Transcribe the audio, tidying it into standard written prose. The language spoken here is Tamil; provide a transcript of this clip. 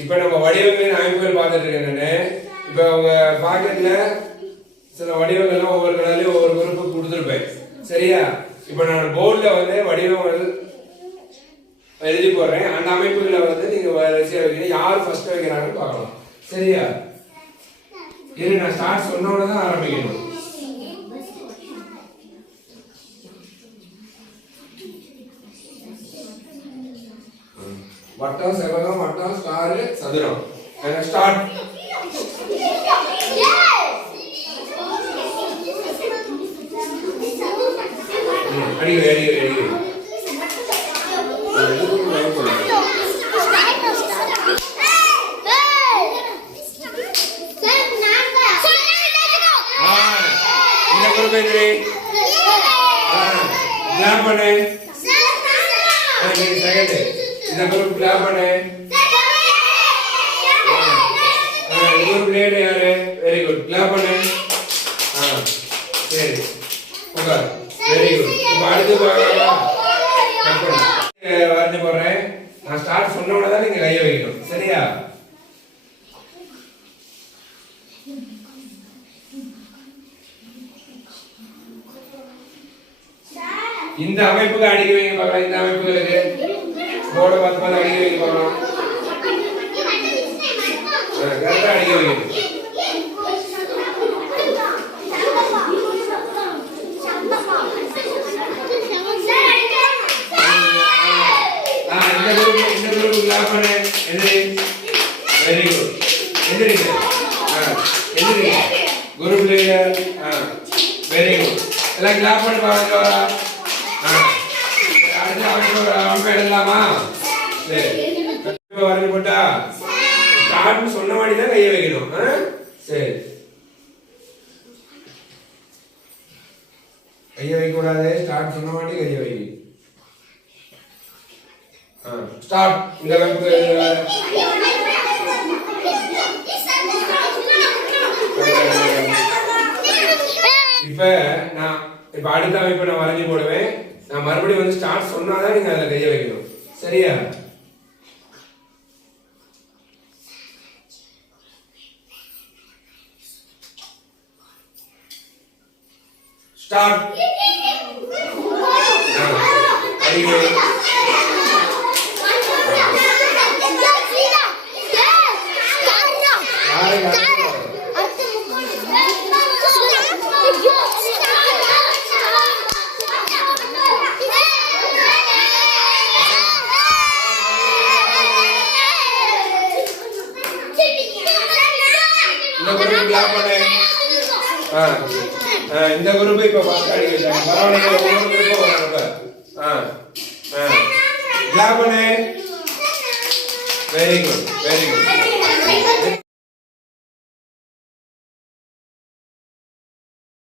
இப்போ நம்ம வடிவங்களின் அமைப்புகள் பார்த்துட்டு இருக்கேன். இப்போ உங்க பாக்கெட்ல சில வடிவங்கள்லாம் ஒவ்வொரு கலர்லயும் ஒவ்வொரு குரூப்பு கொடுத்துருப்பேன். சரியா? இப்போ நான் போர்டில் வந்து வடிவங்கள் எழுதி போடுறேன். அந்த அமைப்புகளை வந்து நீங்க வரிசையா வைக்கணும். யார் ஃபர்ஸ்ட் வைக்கிறாங்கன்னு பார்க்கலாம். சரியா? இரு, நான் ஸ்டார்ட் சொன்னோட தான் ஆரம்பிக்கணும். வட்டம், செவ்வகம், வட்டம், ஸ்டார், சதுரம். ஸ்டார்ட். அடிக்க இந்த குரூப் எதிரி கிளாப் பண்ணு. செகண்ட் இந்த குரூப் கிளாப் பண்ணு. குரூப் லீடர் யாரு? வெரி குட், கிளாப் பண்ணு. சரி, உட்கார். Very good. இப்போ அடுத்து வரைஞ்சு போடுறேன். நான் ஸ்டார்ட் சொன்னோட தான் நீங்க கையை வைக்கணும். சரியா? இந்த அமைப்புக்கு அடிக்க வைங்க பார்க்கலாம். இந்த அமைப்புகளுக்கு போர்டை பார்த்து அடிக்க வைக்க பார்க்கலாம். கரெக்டாக அடிக்க வைக்கணும். இந்த குரூப் கிளாப் பண்ணு. எந்திரி. Very good. எந்திரிங்க. எந்திரிங்க. Group leader. Very good. எல்லாம் கிளாப் பண்ணி பாருங்க. அடுத்து அமைப்பு எழுதலாமா? சரி, வரைஞ்சு போட்டா ஸ்டார்ட் சொன்ன மாதிரி தான் கையை வைக்கணும். சரி, கையை வைக்க கூடாது. ஸ்டார்ட் சொன்ன மாதிரி கையை வைக்க. ஸ்டார்ட். இந்த அமைப்புக்கு இப்ப அடுத்த அமைப்பை நான் வரைஞ்சு போடுவேன். நான் மறுபடியும் வந்து ஸ்டார்ட் சொன்னாதான் நீங்க அதுல கையை வைக்கணும். சரியா? ஸ்டார்ட். இந்த குரூப் இப்ப ஃபர்ஸ்ட் அடிக்க வச்சாங்க. பரவாயில்லை, ஒவ்வொரு குரூப்பும் வராங்க. கிளாப் பண்ணு. Very good, very good.